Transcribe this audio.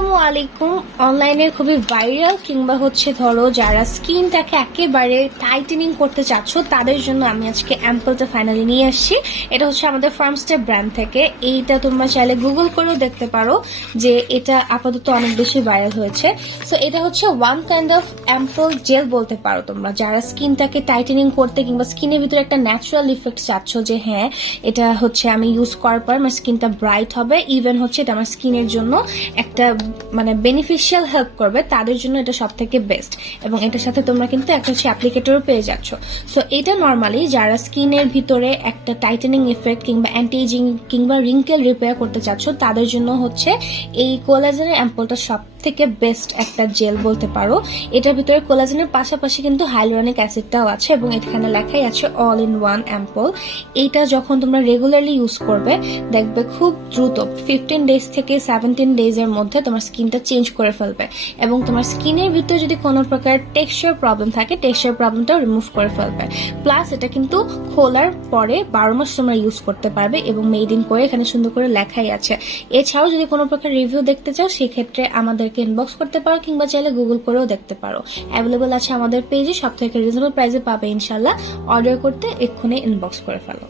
আসসালামু আলাইকুম। অনলাইনের খুবই ভাইরাল কিংবা হচ্ছে ধরো যারা স্কিনটাকে একেবারে টাইটেনিং করতে চাচ্ছ, তাদের জন্য আমি আজকে অ্যাম্পলটা ফাইনালি নিয়ে আসছি। এটা হচ্ছে আমাদের ফার্মস্টে ব্র্যান্ড থেকে। এইটা তোমরা চাইলে গুগল করেও দেখতে পারো যে এটা আপাতত অনেক বেশি ভাইরাল হয়েছে। সো এটা হচ্ছে one kind of ample gel বলতে পারো তোমরা। যারা স্কিনটাকে টাইটেনিং করতে কিংবা স্কিনের ভিতরে একটা ন্যাচারাল ইফেক্ট চাচ্ছ যে হ্যাঁ এটা হচ্ছে আমি ইউজ করার পর আমার স্কিনটা ব্রাইট হবে। ইভেন হচ্ছে এটা আমার স্কিনের জন্য একটা মানে বেনিফিশিয়াল হেল্প করবে তাদের জন্য এটা সব থেকে বেস্ট এবং এটার সাথে তোমরা কিন্তু একটা হচ্ছে অ্যাপ্লিকেটরও পেয়ে যাচ্ছ। সো এটা নর্মালি যারা স্কিনের ভিতরে একটা টাইটেনিং ইফেক্ট কিংবা অ্যান্টি এজিং কিংবা রিঙ্কেল রিপেয়ার করতে চাচ্ছ, তাদের জন্য হচ্ছে এই কোলাজেনের অ্যাম্পলটা সব থেকে বেস্ট একটা জেল বলতে পারো। এটার ভিতরে কোলাজেনের পাশাপাশি কিন্তু হাইলোরানিক অ্যাসিডটাও আছে এবং এখানে লেখাই আছে অল ইন ওয়ান অ্যাম্পল এইটা যখন তোমরা রেগুলারলি ইউজ করবে, দেখবে খুব দ্রুত ফিফটিন ডেজ থেকে সেভেন্টিন ডেজের মধ্যে তোমার স্কিনটা চেঞ্জ করে ফেলবে। এবং তোমার স্কিনের ভিতরে যদি কোনো প্রকার টেক্সচার প্রবলেম থাকে, টেক্সচার প্রবলেমটাও রিমুভ করে ফেলবে। প্লাস এটা কিন্তু খোলার পরে বারো মাস তোমরা ইউজ করতে পারবে এবং মেড ইন করে এখানে সুন্দর করে লেখাই আছে। এছাড়াও যদি কোনো প্রকার রিভিউ দেখতে চাও, সেক্ষেত্রে আমাদেরকে ইনবক্স করতে পারো কিংবা চাইলে গুগল করেও দেখতে পারো। অ্যাভেলেবল আছে আমাদের পেজে সব থেকে রিজনেবল প্রাইসে পাবে ইনশাল্লাহ অর্ডার করতে এক্ষুনি ইনবক্স করে ফেলো।